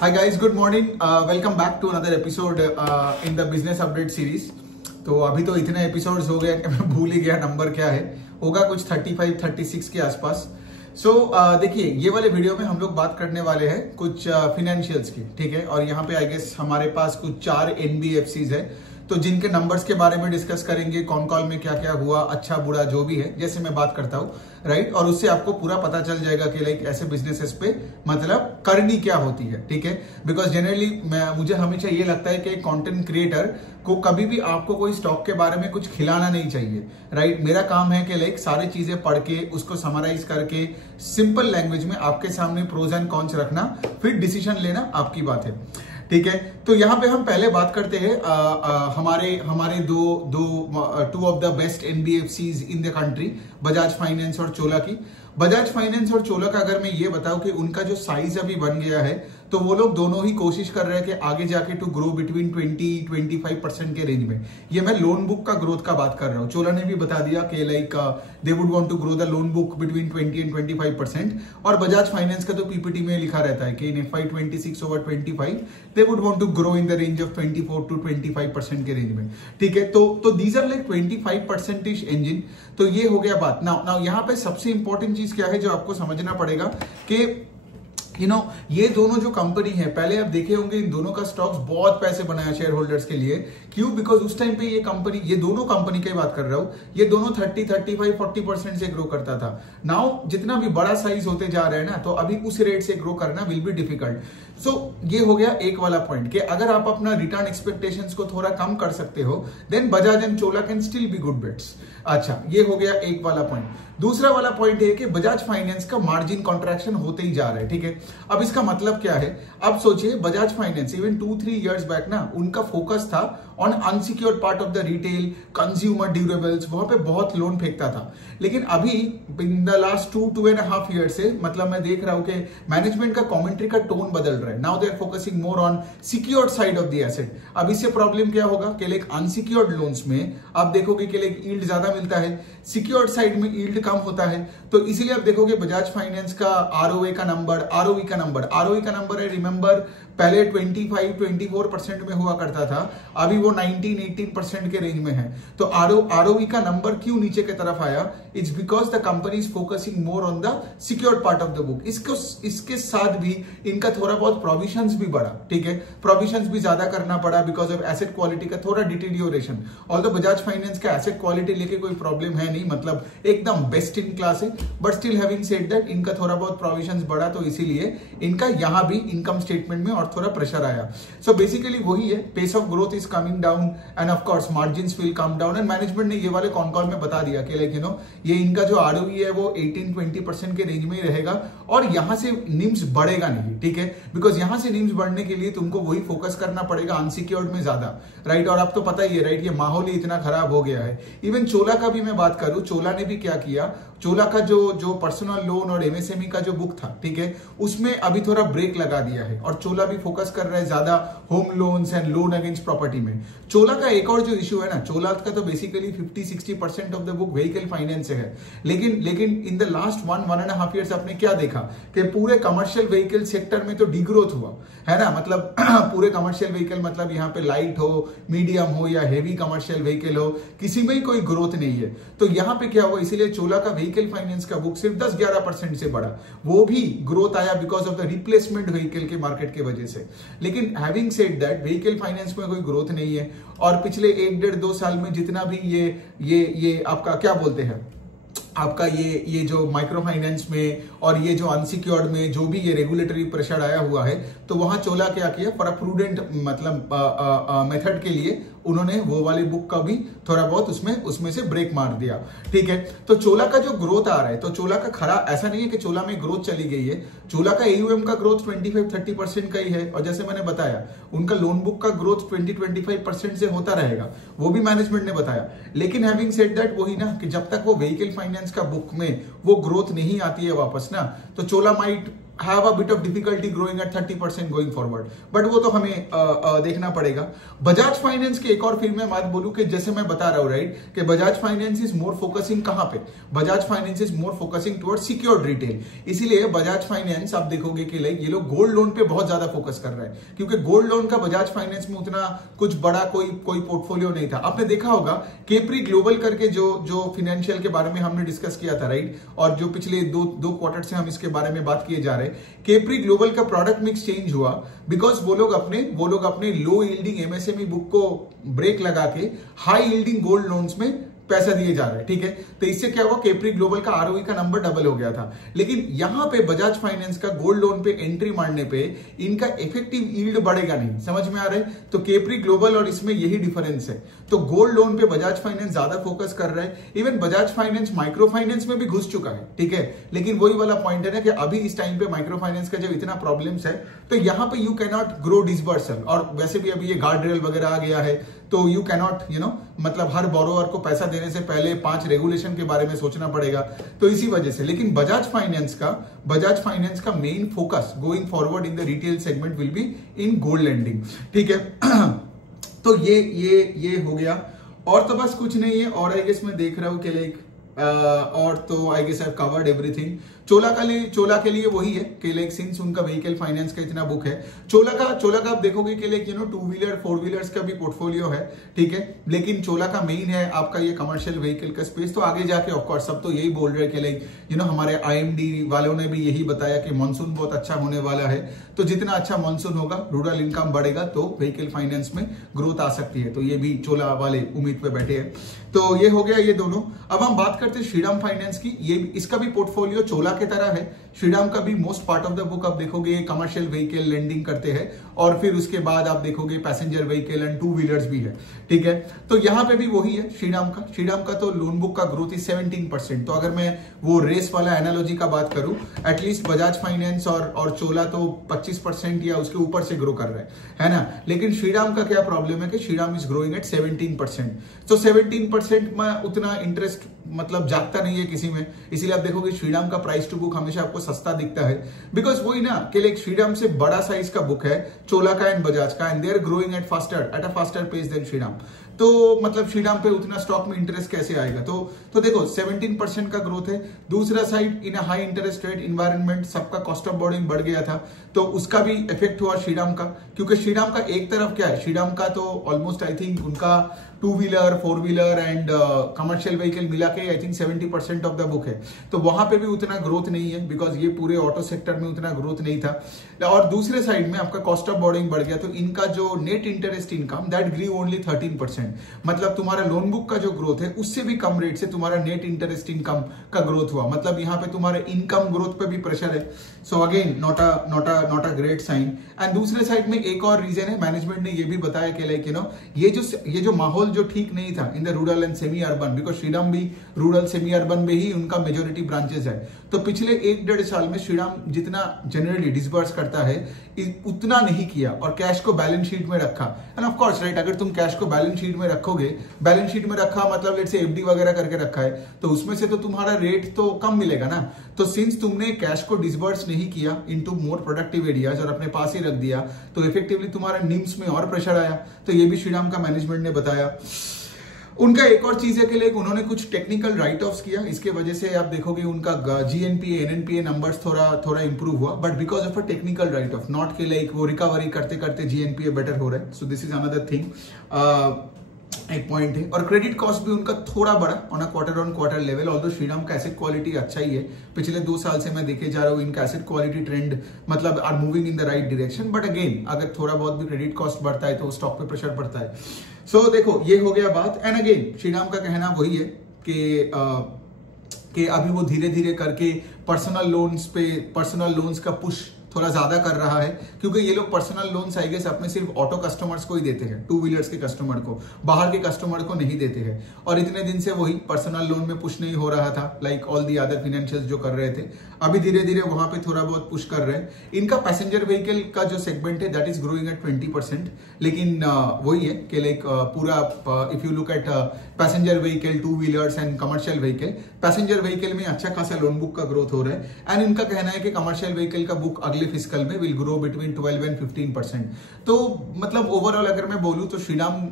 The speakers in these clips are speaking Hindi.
Hi guys, good morning. Welcome back to another episode in the business update series. तो अभी तो इतने एपिसोड्स हो गए कि मैं भूल ही गया नंबर क्या है, होगा कुछ 35-36 के आसपास. सो देखिए, ये वाले वीडियो में हम लोग बात करने वाले हैं कुछ फिनेंशियल्स की, ठीक है. और यहाँ पे आई गेस हमारे पास कुछ 4 NBFCs है, तो जिनके नंबर्स के बारे में डिस्कस करेंगे, कौन कॉल में क्या क्या हुआ, अच्छा बुरा जो भी है, जैसे मैं बात करता हूँ, राइट. और उससे आपको पूरा पता चल जाएगा कि लाइक ऐसे बिजनेसेस पे मतलब करनी क्या होती है, ठीक है. बिकॉज जनरली मुझे हमेशा ये लगता है कि कंटेंट क्रिएटर को कभी भी आपको कोई स्टॉक के बारे में कुछ खिलाना नहीं चाहिए, राइट. मेरा काम है कि लाइक सारी चीजें पढ़ के उसको समराइज करके सिंपल लैंग्वेज में आपके सामने प्रोज एंड कॉन्स रखना, फिर डिसीजन लेना आपकी बात है, ठीक है. तो यहाँ पे हम पहले बात करते हैं हमारे two of the best NBFCs in the country, Bajaj finance और चोला की. बजाज फाइनेंस और चोला का अगर मैं ये बताऊं कि उनका जो साइज अभी बन गया है, तो वो लोग दोनों ही कोशिश कर रहे हैं कि आगे जाके टू ग्रो बिटवीन 20-25% के रेंज में. ये मैं लोन बुक का ग्रोथ का बात कर रहा हूँ. चोला ने भी बता दिया कि like they would want to grow the loan book between 20 and 25%. और बजाज फाइनेंस का तो PPT में लिखा रहता है कि in FY26 over 25 they would want to grow in the range of 24 to 25% के रेंज में, ठीक है. तो दीज आर लाइक 25% इंजन. तो ये हो गया बात. नाउ यहाँ पे सबसे इंपॉर्टेंट चीज क्या है जो आपको समझना पड़ेगा कि ये दोनों जो कंपनी है, पहले आप देखे होंगे इन दोनों का स्टॉक्स बहुत पैसे बनाया शेयर होल्डर्स के लिए. क्यों? बिकॉज उस टाइम पे ये दोनों कंपनी की बात कर रहा हूं, ये दोनों 30-35-40% से ग्रो करता था. नाउ जितना भी बड़ा साइज होते जा रहे हैं ना, तो अभी उस रेट से ग्रो करना विल बी डिफिकल्ट. सो ये हो गया एक वाला पॉइंट कि अगर आप अपना रिटर्न एक्सपेक्टेशंस को थोड़ा कम कर सकते हो, then Bajaj and Chola can still be good bets. अच्छा, ये हो गया एक वाला पॉइंट. दूसरा वाला पॉइंट है कि बजाज फाइनेंस का मार्जिन कॉन्ट्रैक्शन होते ही जा रहा है, ठीक है. अब इसका मतलब क्या है? अब सोचिए, Bajaj finance even 2-3 years back ना, उनका फोकस था on unsecured part of the retail, consumer durables, वहां पे बहुत लोन फेंकता था. लेकिन अभी इन द लास्ट 2-2.5 ईयर्स से मतलब मैं देख रहा हूं कि मैनेजमेंट का कमेंट्री का टोन बदल रहा है. Now they are focusing more on secured side of the asset. अब इससे प्रॉब्लम क्या होगा कि लाइक अनसिक्योर्ड लोन्स में आप देखोगे कि लाइक यील्ड ज्यादा मिलता है, सिक्योर्ड साइड में यील्ड कम होता है. तो इसीलिए आप देखोगे बजाज फाइनेंस का ROE का नंबर है, रिमेंबर पहले 25-24% में हुआ करता था, अभी वो 19-18% के रेंज में है. तो ROE का नंबर क्यों नीचे की तरफ आया? It's because the company is focusing more on the secured part of the book. इसके साथ भी इनका थोड़ा बहुत प्रोविजंस भी बढ़ा, ठीक है. प्रोविजंस भी ज्यादा करना पड़ा बिकॉज ऑफ एसेट क्वालिटी का थोड़ा डिटेरियोरेशन. ऑल्दो बजाज फाइनेंस का एसेट क्वालिटी लेके कोई प्रॉब्लम है नहीं, मतलब एकदम बेस्ट इन क्लास है, but still having said that इनका थोड़ा बहुत प्रोविजंस बढ़ा, तो इसीलिए इनका यहां भी इनकम स्टेटमेंट में और थोड़ा प्रेशर आया. सो बेसिकली वही है, pace of growth is coming down and of course margins will come down. And management ने ये वाले कॉन कॉल में बता दिया कि लाइक ये इनका जो ROE है वो 18-20% के रेंज में ही रहेगा, और यहां से निम्स बढ़ेगा नहीं, ठीक है. बिकॉज यहां से निम्स बढ़ने के लिए तुमको वही फोकस करना पड़ेगा अनसिक्योर्ड में ज्यादा, राइट. और अब तो पता ही है, राइट, ये माहौल ही इतना खराब हो गया है. इवन चोला का भी मैं बात करूं, चोला ने भी क्या किया, चोला का जो पर्सनल लोन और MSME का जो बुक था, ठीक है, उसमें अभी थोड़ा ब्रेक लगा दिया है. और चोला भी फोकस कर रहा है ज्यादा home loans and loan against property में. चोला का एक और जो इश्यू है ना, चोला का तो basically 50-60% of the book vehicle finance से है. लेकिन इन द लास्ट 1-1.5 ईयर्स आपने क्या देखा कि पूरे कमर्शियल व्हीकल सेक्टर में तो डिग्रोथ हुआ है ना. मतलब पूरे कमर्शियल व्हीकल, मतलब यहाँ पे लाइट हो, मीडियम हो या हेवी कमर्शियल व्हीकल हो, किसी में ही कोई ग्रोथ नहीं है. तो यहाँ पे क्या हुआ, इसीलिए चोला का व्हीकल फाइनेंस का बुक सिर्फ 10-11% से बढ़ा. वो भी ग्रोथ आया because of the replacement vehicle के मार्केट की वजह से. लेकिन having said that vehicle finance में कोई ग्रोथ नहीं है. और पिछले 1-1.5-2 साल में जितना भी ये आपका क्या बोलते हैं, आपका ये जो माइक्रो फाइनेंस में और ये जो अनसिक्योर्ड में जो भी ये रेगुलेटरी प्रेशर आया हुआ है, तो वहां चोला क्या किया, फॉर अ प्रूडेंट मतलब मेथड के लिए उन्होंने वो वाली बुक का भी थोड़ा बहुत उसमें से ब्रेक मार दिया, ठीक है. तो चोला का जो ग्रोथ आ रहा है, तो चोला का खरा ऐसा नहीं है कि चोला में ग्रोथ चली गई है. चोला का AUM का ग्रोथ 25-30% का ही है. और जैसे मैंने बताया, उनका लोन बुक का ग्रोथ 20-25% से होता रहेगा, वो भी मैनेजमेंट ने बताया. लेकिन हैविंग सेड दैट वही ना, कि जब तक वो व्हीकल फाइनेंस का बुक में वो ग्रोथ नहीं आती है वापस ना, तो चोला might have a bit of difficulty growing at 30% going forward, but वो तो हमें देखना पड़ेगा। बजाज फाइनेंस के एक और फिल्म में बात बोलूं कि जैसे मैं बता रहा हूं राइट कि Bajaj finance is more focusing कहां पे, Bajaj finance is more focusing towards secured retail. इसीलिए बजाज फाइनेंस आप देखोगे कि लाइक ये लोग गोल्ड लोन पे बहुत ज्यादा फोकस कर रहे हैं, क्योंकि गोल्ड लोन का बजाज फाइनेंस में उतना कुछ बड़ा कोई पोर्टफोलियो नहीं था। आपने देखा होगा केप्री ग्लोबल करके जो फाइनेंशियल के बारे में हमने डिस्कस किया था राइट, और जो पिछले दो क्वार्टर से हम इसके बारे में बात किए जा रहे हैं। केप्री ग्लोबल का प्रोडक्ट मिक्स चेंज हुआ बिकॉज वो लोग अपने लो यील्डिंग एमएसएमई बुक को ब्रेक लगा के हाई यील्डिंग गोल्ड लोन्स में पैसा दिए जा रहे हैं, ठीक है। तो इससे क्या हुआ, केप्री ग्लोबल का आरओई का नंबर डबल हो गया था। लेकिन यहां पे बजाज फाइनेंस का गोल्ड लोन पे एंट्री मारने पे इनका इफेक्टिव यील्ड बढ़ेगा नहीं, समझ में आ रहा है। तो केप्री ग्लोबल और इसमें यही डिफरेंस है। तो गोल्ड लोन पे बजाज फाइनेंस ज्यादा फोकस कर रहा है। Even Bajaj finance micro finance में भी घुस चुका है, ठीक है। लेकिन वही वाला पॉइंट है ना कि अभी इस टाइम पे माइक्रो फाइनेंस का जब इतना प्रॉब्लम्स है तो यहां पे you can not grow disbursal, और वैसे भी अभी ये गार्ड रेल वगैरह आ गया है तो यू कैनॉट मतलब हर बोरोवर को पैसा देने से पहले 5 रेगुलेशन के बारे में सोचना पड़ेगा, तो इसी वजह से। लेकिन बजाज फाइनेंस का main focus going forward in the retail segment will be in gold lending, ठीक है। तो ये हो गया, और तो बस कुछ नहीं है। और आई गेस मैं देख रहा हूं कि लाइक और तो I guess I have covered everything. Chola के लिए वही है कि लाइक सिंस उनका व्हीकल फाइनेंस का इतना बुक है, चोला का आप देखोगे कि लाइक 2 व्हीलर 4 व्हीलर्स का भी पोर्टफोलियो है, ठीक है। लेकिन चोला का मेन है आपका ये कमर्शियल व्हीकल का स्पेस। तो आगे जाके ऑफकोर्स सब तो यही बोल रहे हैं कि लाइक हमारे आईएमडी वालों ने भी यही बताया कि मानसून बहुत अच्छा होने वाला है। तो जितना अच्छा मानसून होगा रूरल इनकम बढ़ेगा तो व्हीकल फाइनेंस में ग्रोथ आ सकती है। तो ये भी चोला वाले उम्मीद पे बैठे हैं। तो ये हो गया ये दोनों। अब हम बात करते हैं श्रीराम फाइनेंस की। ये इसका भी पोर्टफोलियो चोला के तरह है। श्रीराम का भी most part of the book आप देखोगे कमर्शियल व्हीकल लेंडिंग करते हैं, और फिर उसके बाद आप देखोगे पैसेंजर व्हीकल एंड 2 व्हीलर्स भी है, ठीक है। तो यहां पे भी वही है श्रीराम का तो लोन बुक का ग्रोथ इज 17%। तो अगर मैं वो रेस वाला एनालॉजी का बात करूं, एटलीस्ट बजाज फाइनेंस और चोला तो 25% या उसके ऊपर से ग्रो कर रहे है ना। लेकिन श्रीराम का क्या प्रॉब्लम है कि श्रीराम इज ग्रोइंग एट 17%। तो 17% में उतना इंटरेस्ट मतलब जागता नहीं है किसी में, इसीलिए आप देखोगे श्रीराम का प्राइस टू बुक हमेशा आपको सस्ता दिखता है। बिकॉज वही ना कि लाइक श्रीराम से बड़ा साइज का बुक है चोला का एंड बजाज का, and they are growing at a faster pace than Shriram. तो मतलब श्रीराम पे उतना स्टॉक में इंटरेस्ट कैसे आएगा। तो देखो 17% का ग्रोथ है। दूसरा साइड इन हाई इंटरेस्ट रेट इन्वायरमेंट सबका कॉस्ट ऑफ बोर्डिंग बढ़ गया था, तो उसका भी इफेक्ट हुआ श्रीराम का। क्योंकि श्रीराम का एक तरफ क्या है, श्रीराम का तो ऑलमोस्ट आई थिंक उनका 2 wheeler 4 wheeler and commercial vehicle मिला के I think 70% of the book है। तो वहां पे भी उतना ग्रोथ नहीं है बिकॉज ये पूरे ऑटो सेक्टर में उतना ग्रोथ नहीं था। और दूसरे साइड में आपका कॉस्ट ऑफ बोर्डिंग बढ़ गया, तो इनका जो net interest income that grew only 13%। मतलब तुम्हारा लोन बुक का जो ग्रोथ है उससे भी कम रेट से तुम्हारा नेट इंटरेस्ट इनकम का ग्रोथ हुआ। मतलब यहाँ पे तुम्हारे इनकम ग्रोथ पे भी प्रेशर है। So again not a great sign. And दूसरे साइड में एक और रीजन है, मैनेजमेंट ने ये भी बताया कि लाइक ये जो माहौल जो ठीक नहीं था in the rural and semi urban, because Shriram भी रूरल सेमी अर्बन में ही उनका मेजोरिटी ब्रांचेस है। तो पिछले 1-1.5 साल में श्रीराम जितना जनरली डिसबर्स करता है उतना नहीं किया और कैश को बैलेंस शीट में रखा। एंड ऑफ कोर्स राइट, अगर तुम कैश को बैलेंस शीट में रखोगे, बैलेंस शीट में रखा मतलब लेट्स से एफडी वगैरह करके रखा है, तो उसमें से तो तुम्हारा रेट तो कम मिलेगा ना। तो सिंस तुमने कैश को डिसबर्स नहीं किया इनटू मोर प्रोडक्टिव एरियाज और अपने पास ही रख दिया, तो इफेक्टिवली तुम्हारा निम्स में और प्रेशर आया। तो ये भी श्रीराम का मैनेजमेंट ने बताया। उनका एक और चीज है कि लाइक उन्होंने कुछ टेक्निकल राइट ऑफ्स किया, इसके वजह से आप देखोगे उनका जीएनपीए एनएनपीए नंबर्स थोड़ा इंप्रूव हुआ, but because of a technical right of, not के लाइक वो रिकवरी करते करते जीएनपीए बेटर हो रहा है। So this is another thing, एक पॉइंट है। और क्रेडिट कॉस्ट भी उनका थोड़ा बड़ा on quarter level, although Shriram का एसेट क्वालिटी अच्छा ही है। पिछले 2 साल से मैं देखे जा रहा हूँ इनका एसेट क्वालिटी ट्रेंड मतलब are moving in the right direction. But again अगर थोड़ा बहुत भी क्रेडिट कॉस्ट बढ़ता है तो स्टॉक पे प्रेशर पड़ता है। सो देखो ये हो गया बात। एंड अगेन श्रीराम का कहना वही है कि अभी वो धीरे धीरे करके पर्सनल लोन्स का पुश थोड़ा ज्यादा कर रहा है, क्योंकि ये लोग पर्सनल लोन्स आई गेस अपने सिर्फ ऑटो कस्टमर्स को ही देते हैं, 2 व्हीलर्स के कस्टमर को, बाहर के कस्टमर को नहीं देते हैं। और इतने दिन से वही पर्सनल लोन में पुश नहीं हो रहा था, like all the other financials जो कर रहे थे। अभी धीरे धीरे वहां पे थोड़ा बहुत पुश कर रहे हैं। इनका पैसेंजर व्हीकल का जो सेगमेंट है दैट इज ग्रोइंग एट 20%, लेकिन वही है कि लाइक पूरा if you look at passenger vehicle, 2 wheelers and commercial vehicle, passenger vehicle में अच्छा खासा लोन बुक का ग्रोथ हो रहा है। एंड इनका कहना है कि कमर्शियल व्हीकल का बुक अगले फिस्कल में विल ग्रो बिटवीन 12 एंड 15%। तो मतलब ओवरऑल अगर मैं बोलूं तो Shriram,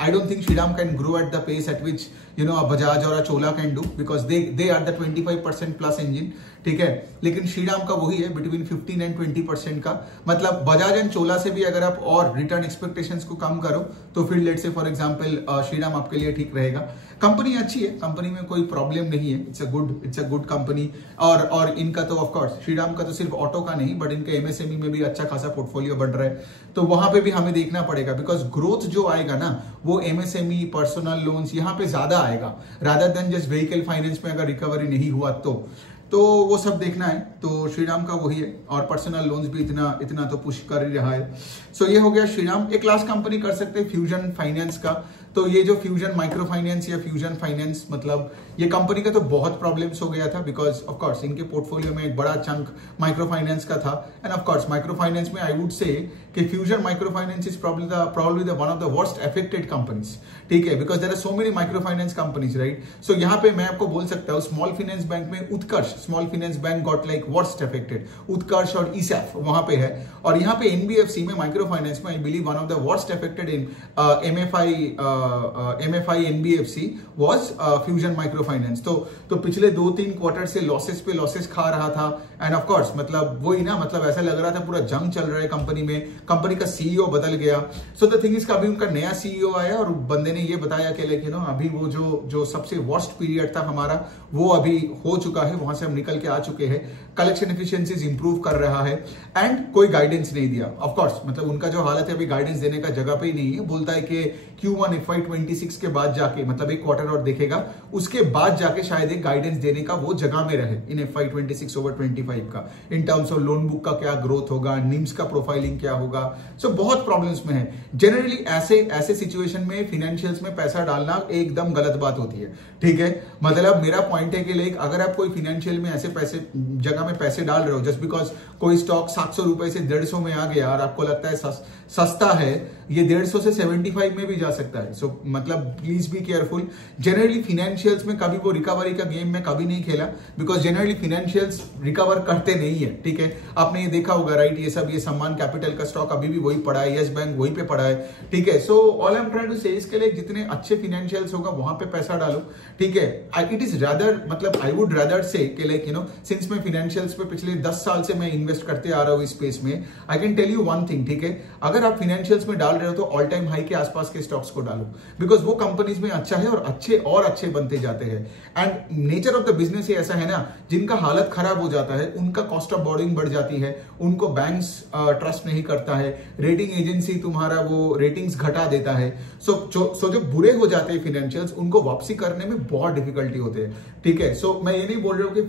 I don't think Shriram can grow at the pace at which Bajaj और Chola can do, because they are the 25% plus engine, ठीक है। लेकिन श्रीराम का वही है बिटवीन 15 एंड 20% का, मतलब बजाज एंड चोला से भी अगर आप और रिटर्न एक्सपेक्टेशंस को कम करो तो फिर let's say for example Shriram आपके लिए ठीक रहेगा। कंपनी अच्छी है, कंपनी में कोई प्रॉब्लम नहीं है, इट्स अ गुड कंपनी। और इनका तो ऑफ कोर्स श्रीराम का तो सिर्फ ऑटो का नहीं बट इनका एमएसएमई में भी अच्छा खासा पोर्टफोलियो बढ़ रहा है, तो वहां पे भी हमें देखना पड़ेगा, बिकॉज ग्रोथ जो आएगा ना वो एमएसएमई, पर्सनल लोन्स यहाँ पे ज्यादा आएगा rather than just vehicle finance में अगर रिकवरी नहीं हुआ तो वो सब देखना है। तो श्रीराम का वही है, और पर्सनल लोन्स भी इतना तो पुश कर ही रहा है। सो ये हो गया श्रीराम। एक लास्ट कंपनी कर सकते हैं फ्यूजन फाइनेंस का। तो ये जो फ्यूजन माइक्रो फाइनेंस या फ्यूजन फाइनेंस, मतलब ये कंपनी का तो बहुत प्रॉब्लम्स हो गया था, बिकॉज ऑफ कोर्स इनके पोर्टफोलियो में एक बड़ा चंक माइक्रो फाइनेंस का था। And of course micro finance में आई वुड से कि fusion micro finance is probably the one of the worst affected companies, ठीक है, because there are so many micro finance companies, right. So यहाँ पे मैं आपको बोल सकता हूँ स्मॉल फाइनेंस बैंक में Utkarsh, small finance bank got like worst affected, Utkarsh और ईसैफ वहां पे है। और यहाँ पे एनबीएफसी में माइक्रो फाइनेंस में I believe one of the worst affected in MFI NBFC was fusion micro finance. तो पिछले 2-3 क्वार्टर से लॉसेस पे लॉसेस खा रहा था। एंड ऑफ कोर्स मतलब वही ना, मतलब ऐसा लग रहा था पूरा जंग चल रहा है कंपनी में, कंपनी का सीईओ बदल गया। सो द थिंग इज का अभी उनका नया सीईओ आया और बंदे ने ये बताया कि लाइक अभी वो जो सबसे वर्स्ट पीरियड था हमारा वो अभी हो चुका है, वहां से हम निकल के आ चुके हैं, कलेक्शन एफिशिएंसीज इंप्रूव कर रहा है। एंड कोई गाइडेंस नहीं दिया, ऑफ कोर्स मतलब उनका जो हालत है अभी गाइडेंस देने का जगह पे ही नहीं है। बोलता है कि Q1 FY26 के बाद जाके, मतलब एक क्वार्टर और देखेगा, उसके बाद जाके शायद एक गाइडेंस देने का वो जगह में रहे इन FY26 ओवर 25 का, इन टर्म्स ऑफ लोन बुक का क्या ग्रोथ होगा, निम्स का प्रोफाइलिंग क्या होगा। सो बहुत प्रॉब्लम्स में है। जनरली ऐसे सिचुएशन में फाइनेंशियल्स में पैसा डालना एकदम गलत बात होती है, ठीक है। मतलब मेरा पॉइंट है कि लाइक अगर आप कोई फाइनेंशियल में ऐसे पैसे जगह में पैसे डाल रहे हो जस्ट बिकॉज कोई स्टॉक 700 रुपए से 150 में आ गया और आपको लगता है सस्ता है, ये 150 से 75 में भी जा सकता है। सो मतलब please be careful. Generally financials में कभी वो रिकवरी का गेम में कभी नहीं खेला, बिकॉज जनरली फाइनेंशियल्स रिकवर करते नहीं है, ठीक है। आपने ये देखा होगा, राइट, ये सम्मान कैपिटल का स्टॉक अभी भी वही पड़ा है, यस बैंक वही पे पड़ा है, ठीक है। So all I am trying to say इसके लिए जितने अच्छे फाइनेंशियल्स होगा वहां पे पैसा डालो, ठीक है। इट इज रादर, मतलब आई वुड रादर से कि लाइक सिंस मैं फाइनेंशियल्स पे पिछले 10 साल से मैं इन्वेस्ट करते आ रहा हूँ इस स्पेस में, I can tell you one thing, ठीक है। अगर आप फाइनेंशियल्स में डाल रहे हो तो ऑल टाइम हाई के आसपास के स्टॉक्स को डालो, बिकॉज वो कंपनीज में अच्छा है और अच्छे बनते जाते हैं। And nature of the business ही ऐसा है ना, जिनका हालत खराब हो जाता है उनका कॉस्ट ऑफ बोर्डिंग बढ़ जाती है, उनको बैंक्स ट्रस्ट नहीं करता है, रेटिंग एजेंसी तुम्हारा वो रेटिंग्स घटा देता है। सो जो बुरे हो जाते हैं फाइनेंशियल्स उनको वापसी करने में बहुत डिफिकल्टी होते हैं, ठीक है। सो मैं ये नहीं बोल रहा हूँ कि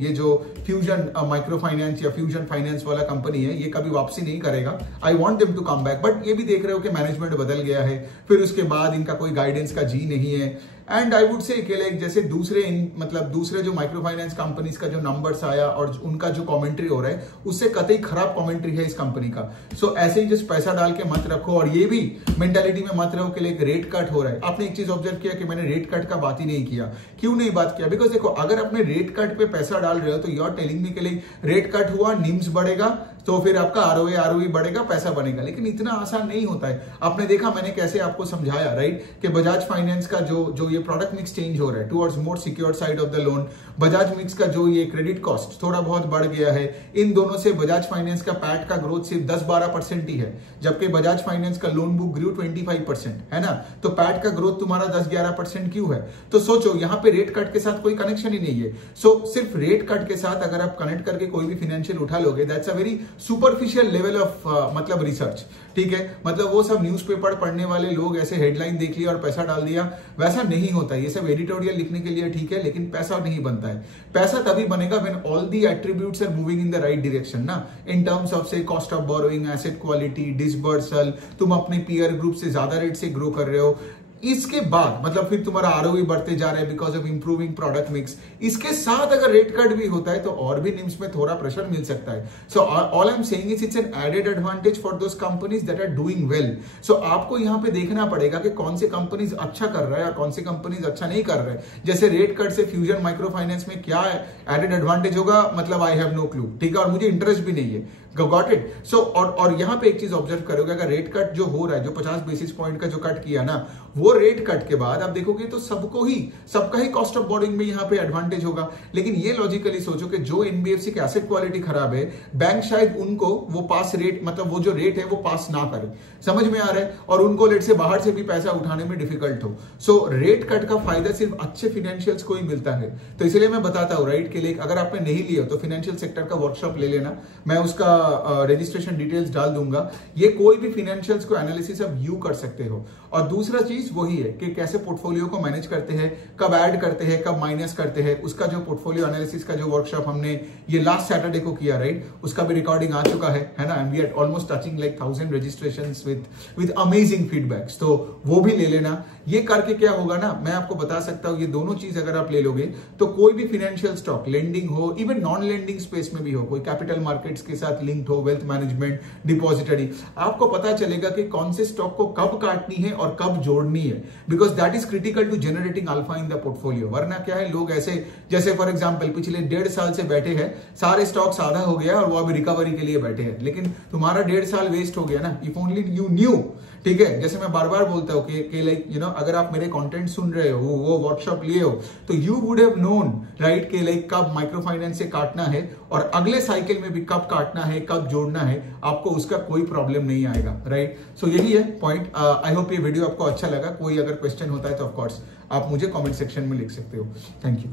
ये जो फ्यूजन माइक्रो फाइनेंस या फ्यूजन फाइनेंस वाला कंपनी है ये कभी वापसी नहीं करेगा। I want them to come back, but ये भी देख रहे हो कि मैनेजमेंट बदल गया है, फिर उसके बाद इनका कोई गाइडेंस का जी नहीं है। एंड आई वुड से लाइक जैसे दूसरे जो माइक्रो फाइनेंस कंपनीज का जो नंबर्स आया और उनका जो कमेंट्री हो रहा है उससे कतई खराब कमेंट्री है इस कंपनी का। सो ऐसे ही जस्ट पैसा डाल के मत रखो, और ये भी मेंटालिटी में मत रहो कि लाइक रेट कट हो रहा है। आपने एक चीज ऑब्जर्व किया कि मैंने रेट कट का बात ही नहीं किया। क्यों नहीं बात किया? बिकॉज देखो, अगर आपने रेट कट पे पैसा डाल रहे हो तो यू आर टेलिंग मी के लिए रेट कट हुआ, निम्स बढ़ेगा, तो फिर आपका आरओए बढ़ेगा, पैसा बनेगा। लेकिन इतना आसान नहीं होता है। आपने देखा मैंने कैसे आपको समझाया, राइट, कि बजाज फाइनेंस का जो ये प्रोडक्ट मिक्स चेंज हो रहा है towards more secure side of the loan, Bajaj mix का जो ये क्रेडिट कॉस्ट थोड़ा बहुत बढ़ गया है, इन दोनों से बजाज फाइनेंस का पैट का ग्रोथ सिर्फ 10-12% ही है, जबकि बजाज फाइनेंस का लोन बुक ग्रू 25%, है ना। तो पैट का ग्रोथ तुम्हारा 10-11% क्यों है? तो सोचो यहाँ पे रेट कट के साथ कोई कनेक्शन ही नहीं है। सो सिर्फ रेट कट के साथ अगर आप कनेक्ट करके कोई भी फाइनेंशियल उठा लोगे, that's a very superficial level of मतलब रिसर्च, ठीक है। मतलब वो सब न्यूज़पेपर पढ़ने वाले लोग ऐसे हेडलाइन देख लिया और पैसा डाल दिया, वैसा नहीं होता। ये सब एडिटोरियल लिखने के लिए ठीक है, लेकिन पैसा नहीं बनता है। पैसा तभी बनेगा when all the attributes are moving in the right direction ना, in terms of say cost of borrowing, asset quality, disbursal, तुम अपने पीयर ग्रुप से ज्यादा रेट से ग्रो कर रहे हो। इसके बाद मतलब फिर तुम्हारा आरओई बढ़ते जा रहा है because of improving product mix. इसके साथ अगर रेट कट भी होता है तो और भी निम्स में थोड़ा प्रेशर मिल सकता है। So all I am saying is it's an added advantage for those companies that are doing well. So आपको यहां पे देखना पड़ेगा कि कौन से कंपनीज अच्छा कर रहा है और कौन से कंपनीज अच्छा नहीं कर रहे हैं। जैसे रेट कट से फ्यूजन माइक्रो फाइनेंस में क्या एडेड एडवांटेज होगा, मतलब आई हैव नो क्लू, ठीक है, और मुझे इंटरेस्ट भी नहीं है। Got it. सो और यहां पे एक चीज ऑब्जर्व करोगे, अगर रेट कट जो हो रहा है, जो 50 बेसिस पॉइंट का जो कट किया ना, वो रेट कट के बाद आप देखोगे तो सबका ही कॉस्ट ऑफ बोरोइंग में यहां पे एडवांटेज होगा। लेकिन ये लॉजिकली सोचो कि जो एनबीएफसी के एसेट क्वालिटी खराब है, बैंक शायद उनको वो पास रेट, मतलब वो जो रेट है वो पास ना करे, समझ में आ रहा है, और उनको लेट से बाहर से भी पैसा उठाने में डिफिकल्ट हो। सो रेट कट का फायदा सिर्फ अच्छे फाइनेंशियल्स को ही मिलता है। तो इसलिए मैं बताता हूं, राइट, के लिए अगर आपने नहीं लिया तो फाइनेंशियल सेक्टर का वर्कशॉप ले लेना, मैं उसका रजिस्ट्रेशन डिटेल्स डाल दूंगा। ये कोई भी फाइनेंशियल्स को एनालिसिस अब यू कर सकते हो। और दूसरा चीज वही है कि कैसे पोर्टफोलियो को मैनेज करते हैं, कब ऐड करते हैं, कब माइनस करते हैं। उसका जो पोर्टफोलियो एनालिसिस का जो वर्कशॉप हमने ये लास्ट सैटरडे को किया, राइट, उसका भी रिकॉर्डिंग आ चुका है ना, and we are almost touching like 1000 registrations with amazing feedbacks. तो वो भी ले लेना। ये करके क्या होगा ना, मैं आपको बता सकता हूं, ये दोनों चीज अगर आप ले लोगे तो कोई भी फाइनेंशियल स्टॉक, लेंडिंग हो, इवन नॉन लेंडिंग स्पेस में भी हो, कोई कैपिटल मार्केट्स के साथ लिंक्ड हो, वेल्थ मैनेजमेंट, डिपॉजिटरी, आपको पता चलेगा कि कौन से स्टॉक को कब काटनी है और कब जोड़नी है, because that is critical to generating alpha in the portfolio. वरना क्या है, लोग ऐसे जैसे फॉर एग्जांपल पिछले 1.5 साल से बैठे हैं, सारे स्टॉक्स आधा हो गया और वो अभी रिकवरी के लिए बैठे हैं, लेकिन तुम्हारा 1.5 साल वेस्ट हो गया ना। इफ ओनली यू न्यू, ठीक है, जैसे मैं बार बार बोलता हूं कि लाइक यू नो, अगर आप मेरे कंटेंट सुन रहे हो, वो वर्कशॉप लिए हो, तो you would have known, right, कि लाइक कब माइक्रो फाइनेंस से काटना है और अगले साइकिल में भी कब काटना है, कब जोड़ना है, आपको उसका कोई प्रॉब्लम नहीं आएगा, राइट। सो यही है पॉइंट। आई होप ये वीडियो आपको अच्छा लगा। कोई अगर क्वेश्चन होता है तो ऑफकोर्स आप मुझे कॉमेंट सेक्शन में लिख सकते हो। Thank you.